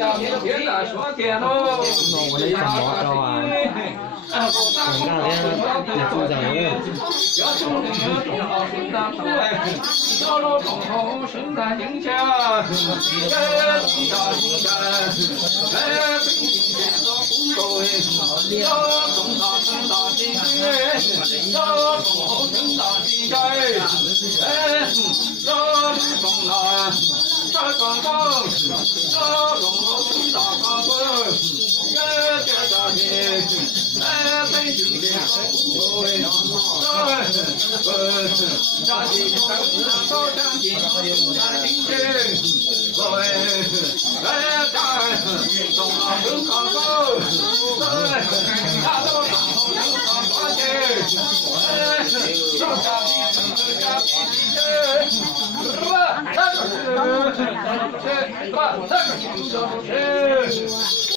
到明天的说天喽。我那什么知道吧？我那天也住在那。要中好顺当头哎，小老中头顺当顶下，哎，地大地山，哎，北京建设红豆哎，要中大顺大地哎，要中后顺大地哎，哎，要中南山岗岗，要中后顺大岗岗，哎，这家的哎，北京建设红豆哎。家里有少将军，咱听见，喂，哎，干，中了有康高，哎，大刀上头有康花去，哎，小家的这家的是，那个是，那个是。